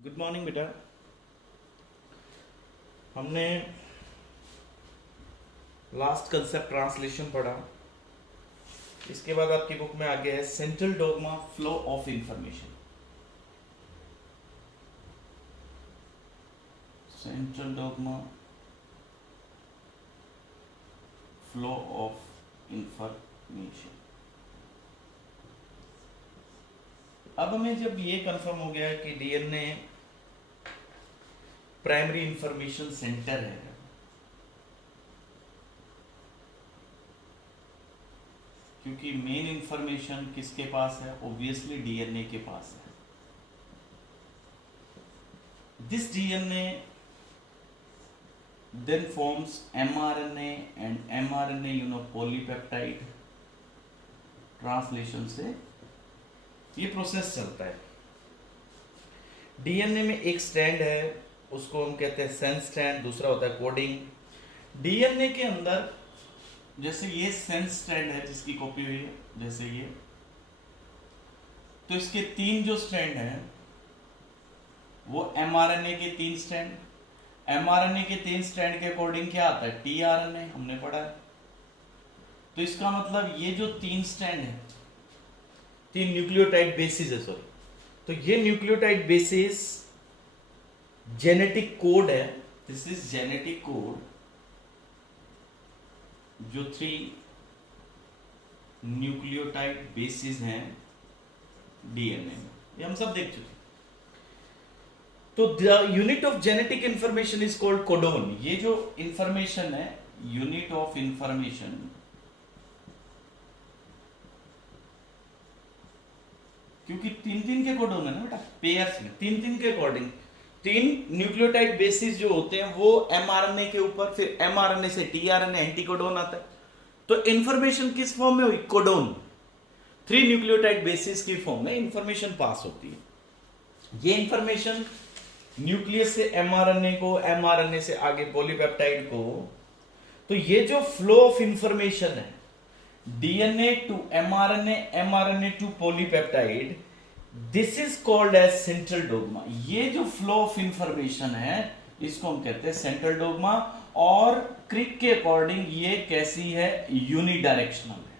Good morning बेटा। हमने last concept translation पढ़ा। इसके बाद आपकी बुक में आगे है central dogma flow of information. Central dogma flow of information. अब हमें जब ये कंफर्म हो गया कि डीएनए प्राइमरी इंफॉर्मेशन सेंटर है, क्योंकि मेन इंफॉर्मेशन किसके पास है? ऑब्वियसली डीएनए के पास है। This DNA then forms mRNA and mRNA polypeptide translation से ये प्रोसेस चलता है। डीएनए में एक स्ट्रैंड है, उसको हम कहते हैं सेंस स्ट्रैंड, दूसरा होता है कोडिंग। डीएनए के अंदर जैसे ये सेंस स्ट्रैंड है जिसकी कॉपी हुई है, जैसे ये, तो इसके तीन जो स्ट्रैंड हैं वो एमआरएनए के तीन स्ट्रैंड। एमआरएनए के तीन स्ट्रैंड के अकॉर्डिंग क्या आता है? टीआरएनए, हमने पढ़ा है। तो इसका मतलब ये जो तीन स्ट्रैंड है, तीन न्यूक्लियोटाइड बेसिस है, सॉरी, तो ये न्यूक्लियोटाइड बेसिस जेनेटिक कोड है। दिस इज जेनेटिक कोड जो थ्री न्यूक्लियोटाइड बेसिस हैं डीएनए में, ये हम सब देख चुके। तो the unit of genetic information is called codon. ये जो इंफॉर्मेशन है, यूनिट ऑफ इंफॉर्मेशन, क्योंकि तीन तीन के कोडोन है ना बेटा, पेयर्स में तीन तीन के अकॉर्डिंग तीन न्यूक्लियोटाइड बेसिस जो होते हैं वो एमआरएनए के ऊपर, फिर एमआरएनए से टीआरएनए एंटीकोडोन आता है। तो इंफॉर्मेशन किस फॉर्म में हुई? कोडोन। थ्री न्यूक्लियोटाइड बेसिस की फॉर्म में इंफॉर्मेशन पास होती है। ये इंफॉर्मेशन न्यूक्लियस से एमआरएनए को, एमआरएनए से आगे पॉलीपेप्टाइड को। तो ये जो फ्लो ऑफ इंफॉर्मेशन है, DNA to mRNA, mRNA to polypeptide, this is called as central dogma. ये जो फ्लो ऑफ इंफॉर्मेशन है इसको हम कहते हैं सेंट्रल डोगमा। और क्रिक के अकॉर्डिंग ये कैसी है? यूनिडायरेक्शनल है।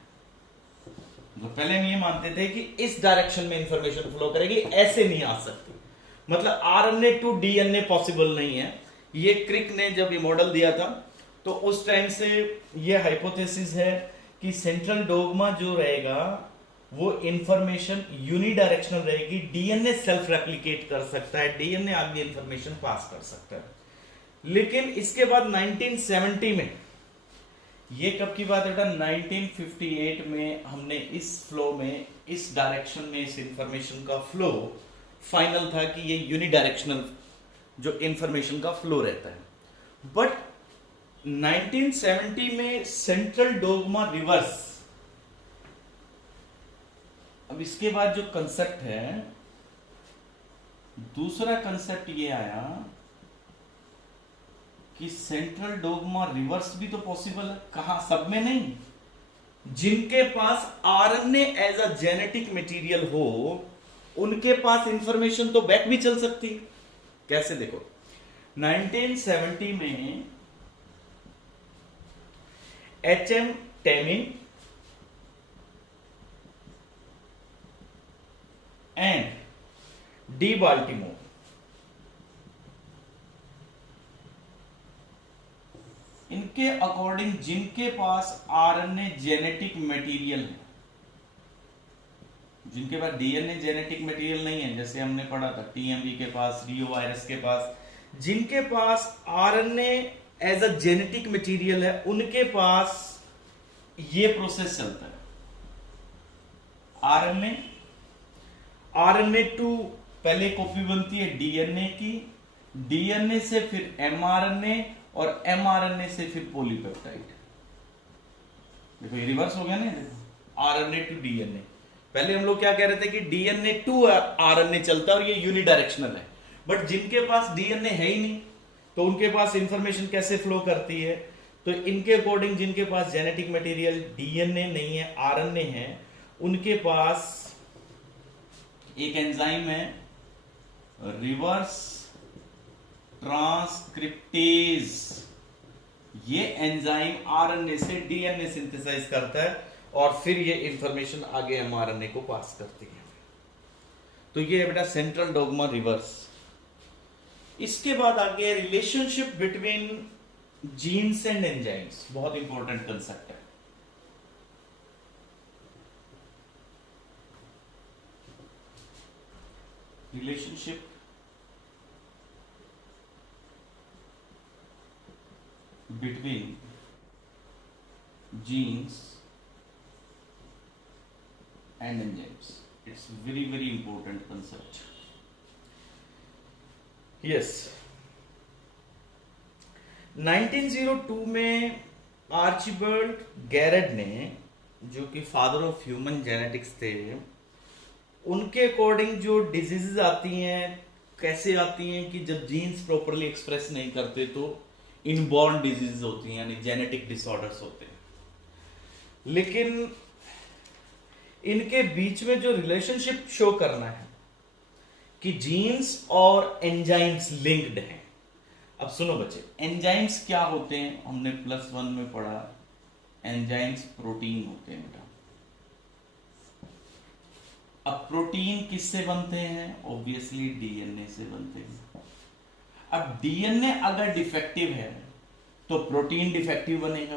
तो पहले हम ये मानते थे कि इस डायरेक्शन में इंफॉर्मेशन फ्लो करेगी, ऐसे नहीं आ सकती, मतलब आरएनए टू डीएनए पॉसिबल नहीं है। ये क्रिक ने जब ये मॉडल दिया था तो उस टाइम से ये हाइपोथेसिस है कि सेंट्रल डोगमा जो रहेगा वो इंफॉर्मेशन यूनिडायरेक्शनल रहेगी। डीएनए सेल्फ रेप्लिकेट कर सकता है, डीएनए आगे इंफॉर्मेशन पास कर सकता है। लेकिन इसके बाद 1970 में, ये कब की बात है बेटा? 1958 में हमने इस फ्लो में, इस डायरेक्शन में इस इंफॉर्मेशन का फ्लो फाइनल था कि ये यूनिडायरेक्शनल जो इंफॉर्मेशन का फ्लो रहता है। बट 1970 में सेंट्रल डोगमा रिवर्स। अब इसके बाद जो कंसेप्ट है, दूसरा कंसेप्ट ये आया कि सेंट्रल डोगमा रिवर्स भी तो पॉसिबल है। कहां? सब में नहीं। जिनके पास RNA as a genetic material हो उनके पास इंफॉर्मेशन तो बैक भी चल सकती है। कैसे? देखो, 1970 में HM Temin and D Baltimore, इनके अकॉर्डिंग जिनके पास आरएनए जेनेटिक मटेरियल है, जिनके पास डीएनए जेनेटिक मटेरियल नहीं है, जैसे हमने पढ़ा था टीएमवी के पास, रियो वायरस के पास, जिनके पास RNA as a genetic material है उनके पास ये प्रोसेस चलता है। आरएनए टू पहले कॉपी बनती है डीएनए की, डीएनए से फिर एमआरएनए और एमआरएनए से फिर पॉलीपेप्टाइड। देखो ये रिवर्स हो गया ना, देखो आरएनए टू डीएनए। पहले हम लोग क्या कह रहे थे कि डीएनए टू आरएनए चलता है और ये यूनिडायरेक्शनल है। बट जिनके पास डीएनए है ही नहीं तो उनके पास इंफॉर्मेशन कैसे फ्लो करती है? तो इनके अकॉर्डिंग जिनके पास जेनेटिक मटेरियल डीएनए नहीं है, आरएनए है, उनके पास एक एंजाइम है रिवर्स ट्रांसक्रिप्टेज, ये एंजाइम आरएनए से डीएनए सिंथेसाइज करता है और फिर ये इंफॉर्मेशन आगे एमआरएनए को पास करती है। तो ये बेटा सेंट्रल डोग्मा रिवर्स। इसके बाद आगे relationship between genes and enzymes, बहुत इंपॉर्टेंट कंसेप्ट है। Relationship between genes and enzymes, it's very very important concept. Yes, 1902 में आर्चिबल्ड गैरेट ने, जो कि फादर ऑफ ह्यूमन जेनेटिक्स थे, उनके अकॉर्डिंग जो डिजीजेस आती हैं कैसे आती हैं कि जब जीन्स प्रॉपरली एक्सप्रेस नहीं करते तो इनबॉर्न डिजीज होती हैं, यानी जेनेटिक डिसऑर्डर्स होते हैं। लेकिन इनके बीच में जो रिलेशनशिप शो करना है कि जीन्स और एंजाइम्स लिंक्ड हैं। अब सुनो बच्चे, एंजाइम्स क्या होते हैं, हमने +1 में पढ़ा, एंजाइम्स प्रोटीन होते हैं बेटा। अब प्रोटीन किससे बनते हैं? ऑब्वियसली डीएनए से बनते हैं। अब डीएनए अगर डिफेक्टिव है तो प्रोटीन डिफेक्टिव बनेगा,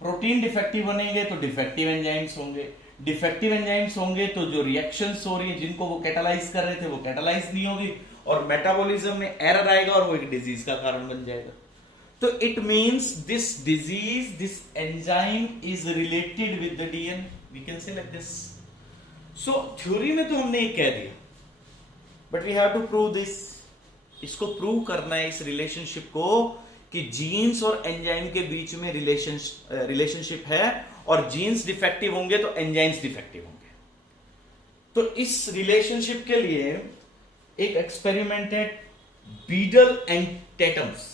प्रोटीन डिफेक्टिव बनेंगे तो डिफेक्टिव एंजाइम्स होंगे, डिफेक्टिव एंजाइम्स होंगे तो जो रिएक्शंस हो रही है जिनको वो कैटालाइज कर रहे थे वो कैटालाइज नहीं होगी और मेटाबॉलिज्म में एरर आएगा और वो एक डिजीज का कारण बन जाएगा। तो it means this disease, this enzyme is related with the DNA, we can say like this. So theory में तो हमने ये कह दिया, but we have to prove this. इसको प्रूव करना है, इस रिलेशनशिप को, कि जीन्स और एंजाइम के बीच में रिलेशनशिप है और जीन्स डिफेक्टिव होंगे तो एंजाइम्स डिफेक्टिव होंगे। तो इस रिलेशनशिप के लिए एक एक्सपेरिमेंट है, बीडल एंड टेटम्स।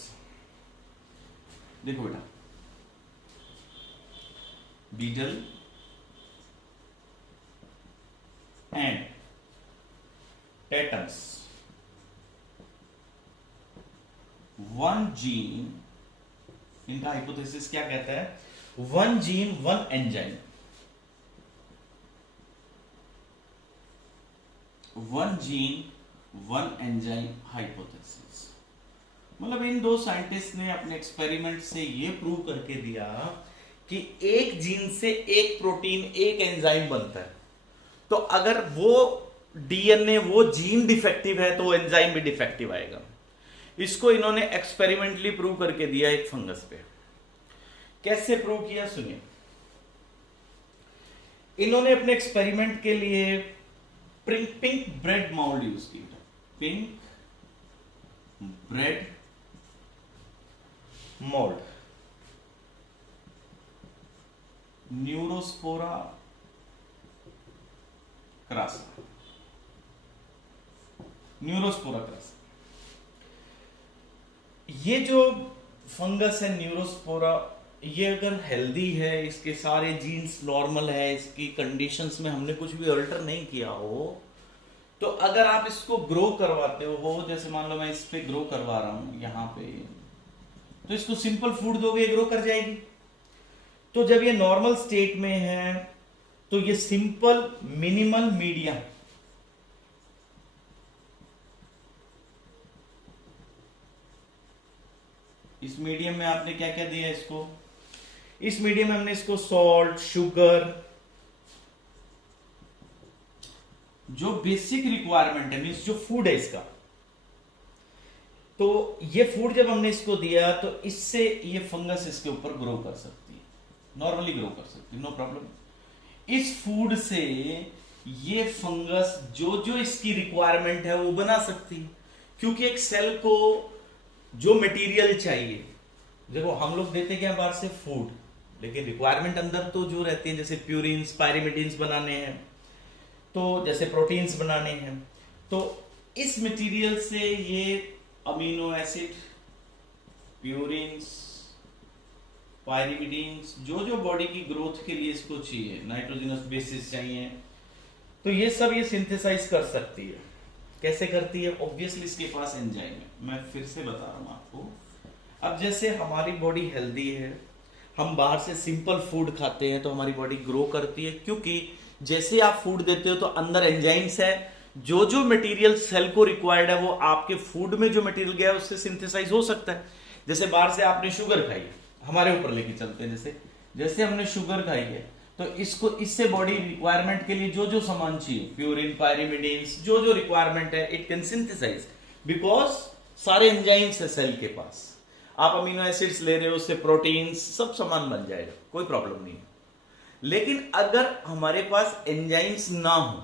देखो बेटा, बीडल एंड टेटम्स, वन जीन, इनका हाइपोथेसिस क्या कहता है? One gene one enzyme, one gene one enzyme hypothesis. मतलब इन दो साइंटिस्ट ने अपने एक्सपेरिमेंट से ये प्रूव करके दिया कि एक जीन से एक प्रोटीन, एक एंजाइम बनता है। तो अगर वो डीएनए, वो जीन डिफेक्टिव है तो एंजाइम भी डिफेक्टिव आएगा। इसको इन्होंने एक्सपेरिमेंटली प्रूव करके दिया एक फंगस पे। कैसे प्रूव किया सुनिए। इन्होंने अपने एक्सपेरिमेंट के लिए पिंक ब्रेड माउल्ड यूज किया। Pink bread mould, Neurospora crassa, Neurospora crassa. ये जो फंगस है न्यूरोस्पोरा, ये अगर हेल्दी है, इसके सारे जीन्स नॉर्मल है, इसकी कंडीशंस में हमने कुछ भी अल्टर नहीं किया हो, तो अगर आप इसको ग्रो करवाते हो, जैसे मान लो मैं इस पे ग्रो करवा रहा हूं यहां पे, तो इसको सिंपल फूड दोगे, ग्रो कर जाएगी। तो जब ये नॉर्मल स्टेट में है तो ये सिंपल मिनिमल मीडिया, इस मीडियम में आपने क्या क्या दिया इसको? इस मीडियम में हमने इसको सॉल्ट, शुगर, जो बेसिक रिक्वायरमेंट है, मींस जो फूड है इसका, तो ये फूड जब हमने इसको दिया तो इससे ये फंगस इसके ऊपर ग्रो कर सकती है, नॉर्मली ग्रो कर सकती है, नो प्रॉब्लम। इस फूड से ये फंगस जो जो इसकी रिक्वायरमेंट है वो बना सकती है, क्योंकि एक सेल को जो मटेरियल चाहिए, देखो हम लोग देते क्या बाहर से फूड, लेकिन रिक्वायरमेंट अंदर तो जो रहती है, जैसे प्यूरिन्स, पायरिमिडिन्स बनाने हैं, तो जैसे प्रोटीन्स बनाने हैं, तो इस मटेरियल से ये अमीनो एसिड, प्यूरिन्स, पायरिमिडिन्स, जो जो बॉडी की ग्रोथ के लिए इसको चाहिए, नाइट्रोजनस बेसिस चाहिए, तो ये सब ये सिंथेसाइज कर सकती है। कैसे करती है? ऑब्वियसली इसके पास एंजाइम है, मैं फिर से बता रहा हूं आपको। अब जैसे हमारी बॉडी हेल्दी है, हम बाहर से सिंपल फूड खाते हैं तो हमारी बॉडी ग्रो करती है, क्योंकि जैसे आप फूड देते हो तो अंदर एंजाइम्स है, जो जो मटेरियल सेल को रिक्वायर्ड है वो आपके फूड में जो मटेरियल गया है उससे सिंथेसाइज हो सकता है। जैसे बाहर से आपने शुगर खाई है, हमारे ऊपर लेके चलते हैं, जैसे जैसे हमने शुगर खाई है तो इसको इससे बॉडी रिक्वायरमेंट के लिए जो जो सामान चाहिए, प्यूरिन, पायरिमिडीन्स, जो जो रिक्वायरमेंट है, इट कैन सिंथेसाइज, बिकॉज सारे एंजाइम्स है सेल के पास। आप अमीनो एसिड्स ले रहे हो, उससे प्रोटीन्स, सब सामान बन जाएगा, कोई प्रॉब्लम नहीं है। लेकिन अगर हमारे पास एंजाइम्स ना हो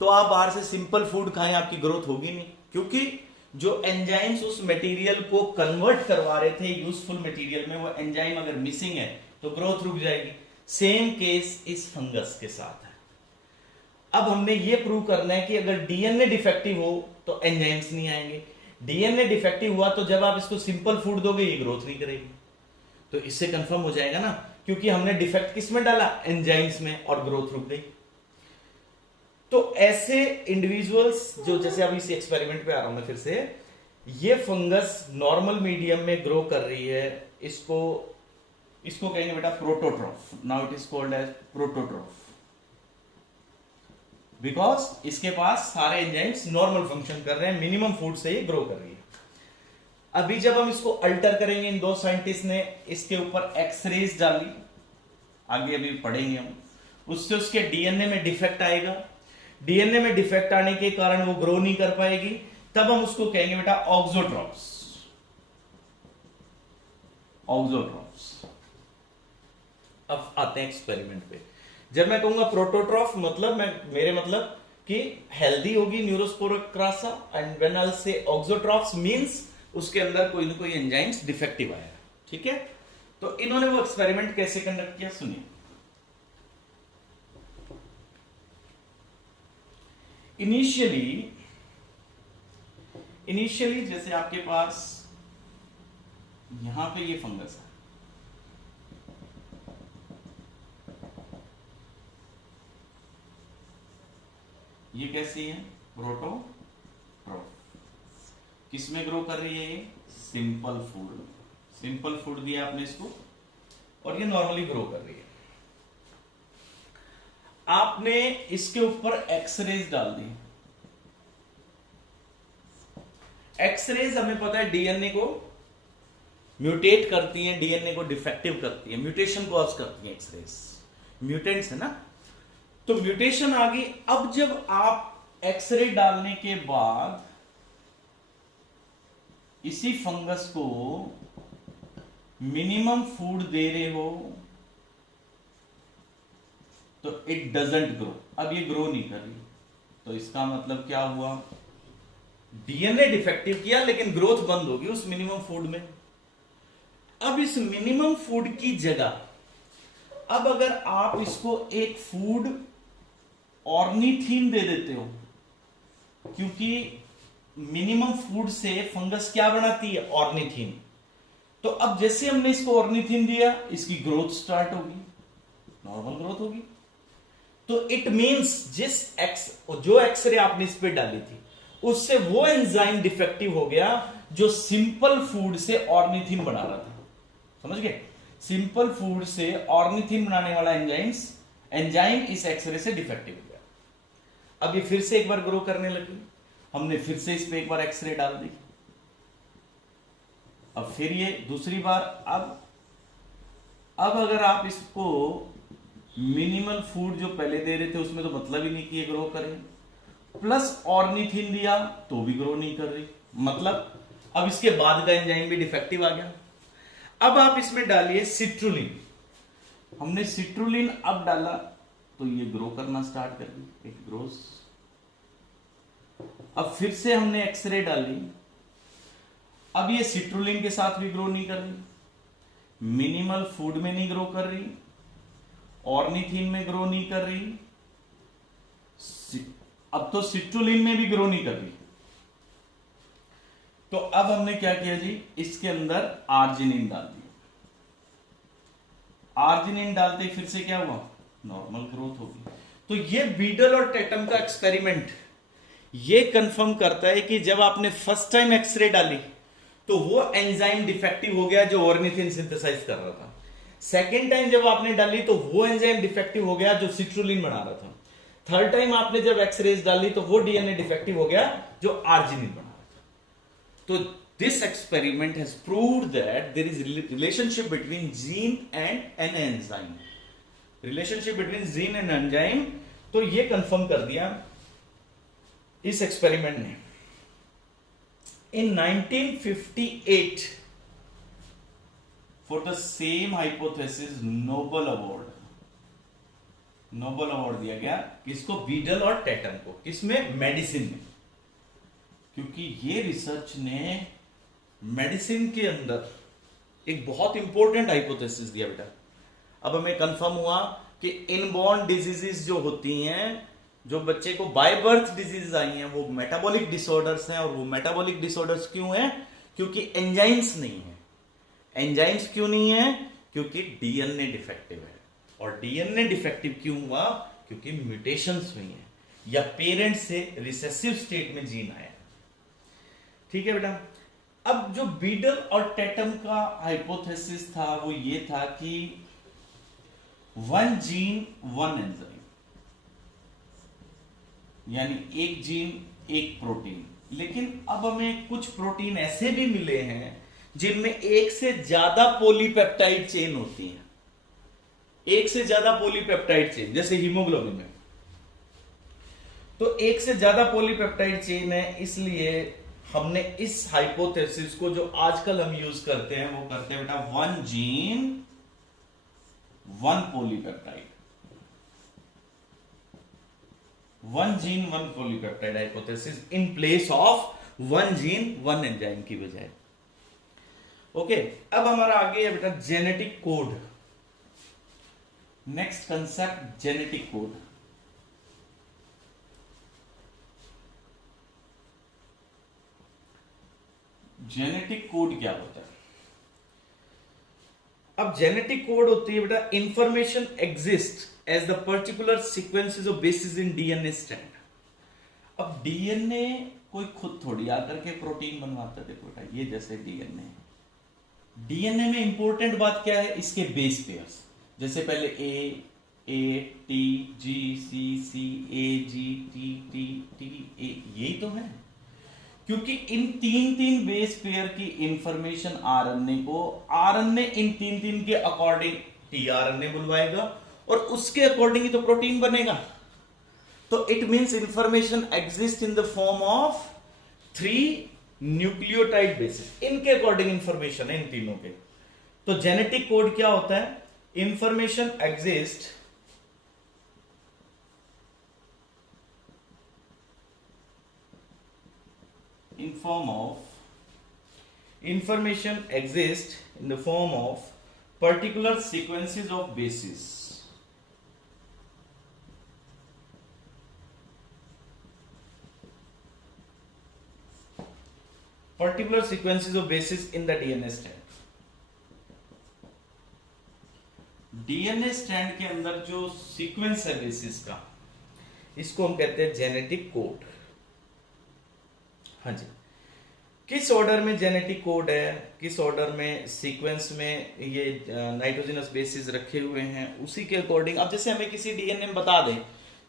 तो आप बाहर से सिंपल फूड खाएं, आपकी ग्रोथ होगी नहीं, क्योंकि जो एंजाइम्स उस मटेरियल को कन्वर्ट करवा रहे थे यूजफुल मटेरियल में, वो एंजाइम अगर मिसिंग है तो ग्रोथ रुक जाएगी। सेम केस इस फंगस के साथ है। अब हमने ये प्रूव करना है कि अगर डीएनए डिफेक्टिव हो तो एंजाइम्स नहीं आएंगे, डीएनए डिफेक्टिव हुआ तो जब आप इसको सिंपल फूड दोगे ये ग्रोथ नहीं करेगी। तो इससे कंफर्म हो जाएगा ना, क्योंकि हमने डिफेक्ट किस में डाला? एंजाइम्स में, और ग्रोथ रुक गई। तो ऐसे इंडिविजुअल्स जो, जैसे अभी इस एक्सपेरिमेंट पे आ रहा हूं मैं फिर से, ये फंगस नॉर्मल मीडियम में ग्रो कर रही है, इसको कहेंगे बेटा prototroph. Now it is called as prototroph, because इसके पास सारे एंजाइम्स नॉर्मल फंक्शन कर रहे हैं, मिनिमम फूड से ही ग्रो कर रही है। अभी जब हम इसको अल्टर करेंगे, इन दो साइंटिस्ट ने इसके ऊपर एक्सरेज डाली, आगे अभी पढ़ेंगे हम, उससे उसके डीएनए में डिफेक्ट आएगा, डीएनए में डिफेक्ट आने के कारण वो ग्रो नहीं कर पाएगी, तब हम उसको कहेंगे बेटा ऑक्सोट्रॉफ्स। ऑक्सोट्रॉफ्स। अब आते हैं एक्सपेरिमेंट पे। जब मैं कहूंगा प्रोटोट्रॉफ, मतलब मेरे मतलब कि हेल्दी होगी न्यूरोस्पोरोक्रासा, एंड व्हेन आई से ऑक्सोट्रॉफ्स मींस उसके अंदर कोई ना कोई एंजाइम्स डिफेक्टिव आया है, ठीक है। तो इन्होंने वो एक्सपेरिमेंट कैसे कंडक्ट किया, सुनिए। इनिशियली जैसे आपके पास यहां पे ये फंगस है, ये कैसी है? प्रोटोट्रॉफ। किसमें ग्रो कर रही है ये? Simple food. सिंपल फूड दिया आपने इसको और ये नॉर्मली ग्रो कर रही है। आपने इसके ऊपर एक्सरेज डाल दी। एक्सरेज हमें पता है डीएनए को म्यूटेट करती हैं, डीएनए को डिफेक्टिव करती है, म्यूटेशन कॉज करती है एक्सरेज, म्यूटेंट्स है ना। तो म्यूटेशन आ गई। अब जब आप एक्सरे डालने के बाद इसी फंगस को मिनिमम फूड दे रहे हो तो इट डजंट ग्रो। अब ये ग्रो नहीं कर रही, तो इसका मतलब क्या हुआ? डीएनए डिफेक्टिव किया लेकिन ग्रोथ बंद होगी उस मिनिमम फूड में। अब इस मिनिमम फूड की जगह अब अगर आप इसको एक फूड ऑर्निथीन दे देते हो, क्योंकि मिनिमम फूड से फंगस क्या बनाती है? ऑर्निथीन। तो अब जैसे हमने इसको ऑर्निथीन दिया, इसकी ग्रोथ स्टार्ट होगी, नॉर्मल ग्रोथ होगी। तो इट मींस जो एक्सरे आपने इस पे डाली थी उससे वो एंजाइम डिफेक्टिव हो गया जो सिंपल फूड से ऑर्निथीन बना रहा था। समझ गए? सिंपल फूड से ऑर्निथीन बनाने वाला एंजाइम इस एक्सरे से डिफेक्टिव हो गया। अब ये फिर से एक बार ग्रो करने लगी, हमने फिर से इस पे एक बार एक्सरे डाल दी, अब फिर ये दूसरी बार। अब अगर आप इसको मिनिमल फूड जो पहले दे रहे थे उसमें तो मतलब ही नहीं कि ये ग्रो करें, प्लस ऑर्निथीन दिया तो भी ग्रो नहीं कर रही, मतलब अब इसके बाद का एंजाइम भी डिफेक्टिव आ गया। अब आप इसमें डालिए सिट्रुलिन। हमने सिट्रुलिन अब डाला तो ये ग्रो करना स्टार्ट कर दी, इट ग्रोस। अब फिर से हमने एक्सरे डाली, अब ये सिट्रुलिन के साथ भी ग्रो नहीं कर रही, मिनिमल फूड में नहीं ग्रो कर रही, ऑर्निथीन में ग्रो नहीं कर रही, अब तो सिट्रुलिन में भी ग्रो नहीं कर रही। तो अब हमने क्या किया जी, इसके अंदर आर्जिनिन डाल दिया। आर्जिनिन डालते फिर से क्या हुआ? नॉर्मल ग्रोथ होगी। तो ये बीडल और टेटम का एक्सपेरिमेंट, ये कंफर्म करता है कि जब आपने फर्स्ट टाइम एक्सरे डाली तो वो एंजाइम डिफेक्टिव हो गया जो ऑर्निथिन सिंथेसाइज कर रहा था। सेकेंड टाइम जब आपने डाली तो वो एंजाइम डिफेक्टिव हो गया जो सिट्रुलिन बना रहा था। थर्ड टाइम आपने जब एक्सरेज डाली तो वो डीएनए डिफेक्टिव हो गया जो आर्जिनिन बना रहा था। तो this experiment has proved that there is relationship between gene and an enzyme. Relationship between gene and enzyme, तो ये कंफर्म कर दिया इस एक्सपेरिमेंट ने। In 1958 for the same hypothesis Nobel award दिया गया किसको? बीडल और टेटम को। किसमें? मेडिसिन में। क्योंकि ये रिसर्च ने मेडिसिन के अंदर एक बहुत इंपॉर्टेंट हाइपोथेसिस दिया बेटा। अब हमें कंफर्म हुआ कि इनबॉर्न डिजीजेस जो होती हैं, जो बच्चे को बाय बर्थ डिजीज आई हैं, वो मेटाबॉलिक डिसऑर्डर्स हैं। और वो मेटाबॉलिक डिसऑर्डर्स क्यों हैं? क्योंकि एंजाइम्स नहीं है। एंजाइम्स क्यों नहीं है? क्योंकि डीएनए डिफेक्टिव है। और डीएनए डिफेक्टिव क्यों हुआ? क्योंकि म्यूटेशंस हुई हैं या पेरेंट से रिसेसिव स्टेट में जीन आया। ठीक है बेटा। अब जो बीडल और टेटम का हाइपोथेसिस था वो ये था कि वन जीन वन एंजाइम, यानी एक जीन एक प्रोटीन। लेकिन अब हमें कुछ प्रोटीन ऐसे भी मिले हैं जिनमें एक से ज्यादा पॉलीपेप्टाइड चेन होती है। एक से ज्यादा पॉलीपेप्टाइड चेन, जैसे हीमोग्लोबिन में तो एक से ज्यादा पॉलीपेप्टाइड चेन है। इसलिए हमने इस हाइपोथेसिस को जो आजकल हम यूज करते हैं वो करते हैं बेटा one gene one polypeptide. One gene one polypeptide hypothesis in place of one gene one enzyme की बजाय। ओके, अब हमारा आगे है बेटा genetic code. Next concept genetic code. Genetic code क्या होता है? अब जेनेटिक कोड होती है बेटा information exist as the particular sequences of bases in DNA strand. अब डीएनए कोई खुद थोड़ी आकर के प्रोटीन बनवाता है। देखो बेटा ये जैसे डीएनए में इंपॉर्टेंट बात क्या है? इसके बेस पेयर्स। जैसे पहले A T G C C A G T T T A, यही तो है। क्योंकि इन तीन बेस पेयर की इंफॉर्मेशन आरएनए इन तीन के अकॉर्डिंग टीआरएनए बुलवाएगा और उसके अकॉर्डिंग ही तो प्रोटीन बनेगा। तो it means information exist in the form of 3 nucleotide basis. इनके अकॉर्डिंग इंफॉर्मेशन है इन तीनों के। तो जेनेटिक कोड क्या होता है? Information exist in form of information exists in the form of particular sequences of bases. Particular sequences of bases in the DNA strand. DNA strand के अंदर जो सीक्वेंस है बेसिस का, इसको हम कहते हैं जेनेटिक कोड। हाँ जी, किस ऑर्डर में जेनेटिक कोड है, किस ऑर्डर में सीक्वेंस में ये नाइट्रोजनस बेसिस रखे हुए हैं, उसी के अकॉर्डिंग। अब जैसे हमें किसी डीएनए में बता दें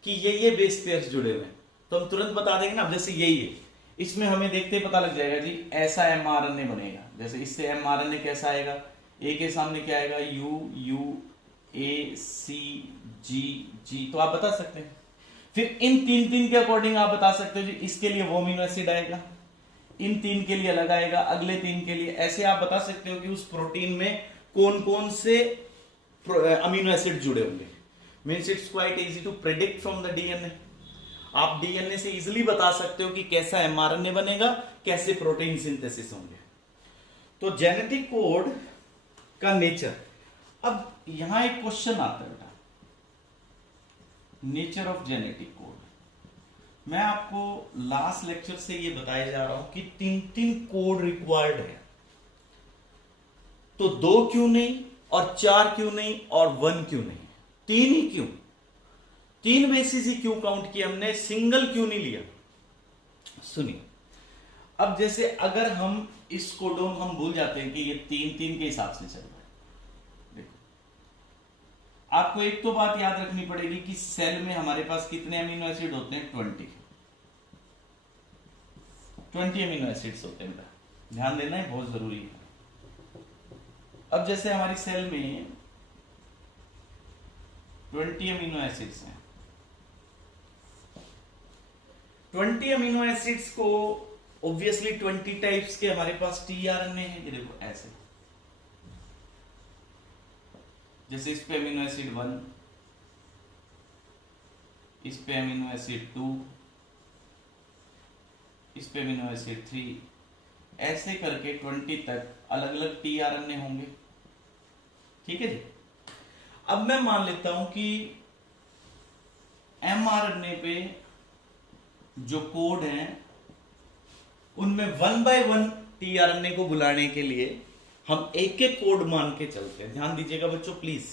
कि ये बेस पेयर्स जुड़े हुए हैं तो हम तुरंत बता देंगे ना। अब जैसे यही है, इसमें हमें देखते ही पता लग जाएगा जी ऐसा एमआरएनए बनेगा। जैसे इससे एमआरएनए कैसा आएगा? ए के सामने क्या आएगा? यू ए सी जी जी, तो आप बता सकते हैं। फिर इन तीन के अकॉर्डिंग आप बता सकते हो जी इसके लिए वो अमीनो एसिड आएगा, इन 3 के लिए अलग आएगा, अगले 3 के लिए। ऐसे आप बता सकते हो कि उस प्रोटीन में कौन कौन से अमीनो एसिड जुड़े होंगे। Means it's quite easy to predict from the DNA. आप डीएनए से इजीली बता सकते हो कि कैसा एमआरएनए बनेगा, कैसे प्रोटीन सिंथेसिस होंगे। तो जेनेटिक कोड का नेचर। अब यहां एक क्वेश्चन आता है बेटा, नेचर ऑफ जेनेटिक कोड। मैं आपको लास्ट लेक्चर से ये बताया जा रहा हूं कि 3 कोड रिक्वायर्ड है। तो 2 क्यों नहीं और 4 क्यों नहीं और 1 क्यों नहीं? 3 ही क्यों? 3 बेसिस ही क्यों काउंट किया हमने? सिंगल क्यों नहीं लिया? सुनिए, अब जैसे अगर हम इस कोडोन हम भूल जाते हैं कि ये 3-3 के हिसाब से चल रहा है। देखो, आपको एक तो बात याद रखनी पड़ेगी कि सेल में हमारे पास कितने अमीनो एसिड होते हैं? 20 अमीनो एसिड्स होते हैं। ध्यान देना है, बहुत जरूरी है। अब जैसे हमारी सेल में 20 अमीनो एसिड्स हैं, 20 अमीनो एसिड्स को ऑब्वियसली 20 टाइप्स के हमारे पास टीआरएनए है। ये देखो ऐसे, जैसे इस पे अमीनो एसिड 1, इस पे अमीनो एसिड 2, इस पे अमीनो एसिड 3, ऐसे करके 20 तक अलग अलग टीआरएनए होंगे। ठीक है जी। अब मैं मान लेता हूं कि एमआरएनए पे जो कोड हैं उनमें 1 बाय 1 टीआरएनए को बुलाने के लिए हम एक एक कोड मान के चलते हैं। ध्यान दीजिएगा बच्चों प्लीज।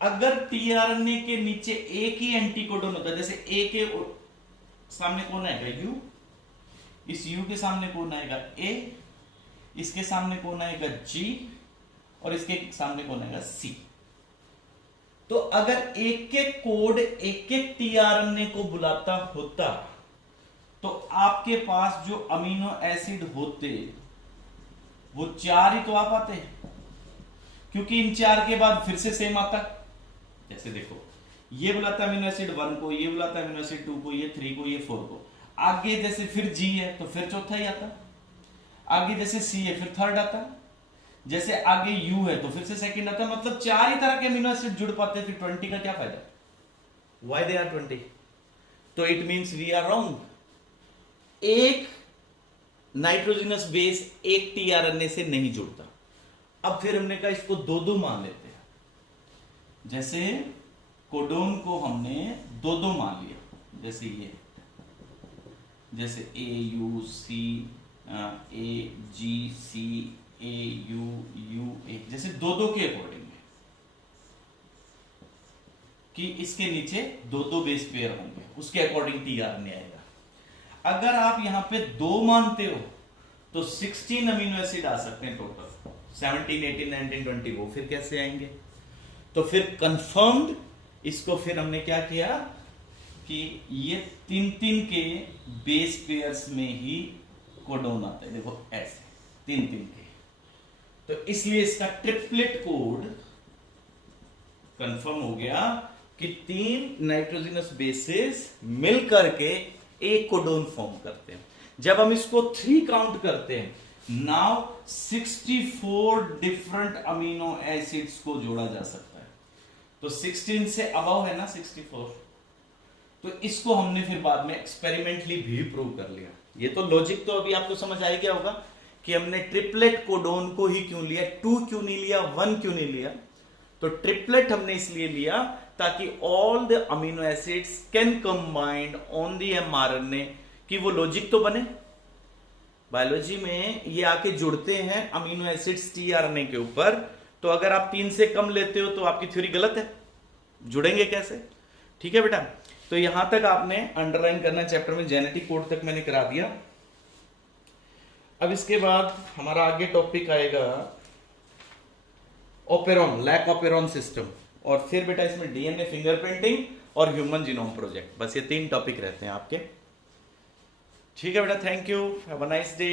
अगर टीआरएनए के नीचे एक ही एंटीकोडन होता है, जैसे ए के सामने कौन आएगा? यू, इस यू के सामने कौन आएगा? ए, इसके सामने कौन आएगा? जी, और इसके सामने कौन आएगा? सी। तो अगर एक एक कोड एक एक टीआरएनए को बुलाता होता तो आपके पास जो अमीनो एसिड होते वो 4 ही तो आ पाते, क्योंकि इन 4 के बाद फिर से सेम आता। जैसे देखो, ये बुलाता अमीनो एसिड 1 को, ये बुलाता अमीनो एसिड 2 को, ये 3 को, ये 4 को। आगे जैसे फिर जी है तो फिर चौथा ही आता, आगे जैसे सी है फिर थर्ड आता, जैसे आगे यू है तो फिर से सेकंड आता। मतलब 4 ही तरह के अमीनो एसिड जुड़ पाते हैं, फिर 20 का क्या फायदा? Why they are 20? तो it means we are wrong. एक नाइट्रोजनस बेस एक टीआरएनए से नहीं जुड़ता। अब फिर हमने कहा इसको 2-2 मान लेते हैं। जैसे कोडोन को हमने 2-2 मान लिया, जैसे ये, जैसे A U C, A G C, A U U A, जैसे 2-2 के अकॉर्डिंग है कि इसके नीचे 2-2 बेस पेयर होंगे, उसके अकॉर्डिंग टीआरएनए आएगा। अगर आप यहां पे 2 मानते हो तो 16 अमीनो एसिड आ सकते हैं टोटल, 17, 18, 19, 20। वो फिर कैसे आएंगे? तो फिर कंफर्म्ड, इसको फिर हमने क्या किया कि ये 3-3 के बेस पेयर्स में ही कोडोन आता है। देखो ऐसे 3-3 के, तो इसलिए इसका ट्रिपलेट कोड कंफर्म हो गया कि 3 नाइट्रोजनस बेसेस मिलकर के एक कोडोन फॉर्म करते हैं। जब हम इसको 3 काउंट करते हैं, नाउ 64 डिफरेंट अमीनो एसिड्स को जोड़ा जा सकता है। तो 16 से अबव है ना 64, तो इसको हमने फिर बाद में एक्सपेरिमेंटली भी प्रूव कर लिया। ये तो लॉजिक तो अभी आपको समझ आ गया होगा कि हमने ट्रिपलेट कोडोन को ही क्यों लिया, 2 क्यों नहीं लिया, 1 क्यों नहीं लिया। तो ट्रिपलेट हमने इसलिए लिया ताकि all the amino acids can combined on the mRNA, कि वो लॉजिक तो बने। बायोलॉजी में ये आके जुड़ते हैं अमीनो एसिड्स टीआरएनए के ऊपर, तो अगर आप 3 से कम लेते हो तो आपकी थ्योरी गलत है, जुड़ेंगे कैसे? ठीक है बेटा। तो यहां तक आपने अंडरलाइन करना चैप्टर में, जेनेटिक कोड तक मैंने करा दिया। अब इसके बाद हमारा आगे टॉपिक आएगा ओपेरॉन, लैक ओपेरॉन सिस्टम, और फिर बेटा इसमें डीएनए फिंगरप्रिंटिंग और ह्यूमन जीनोम प्रोजेक्ट। बस ये 3 टॉपिक रहते हैं आपके। ठीक है बेटा, thank you, have a nice day.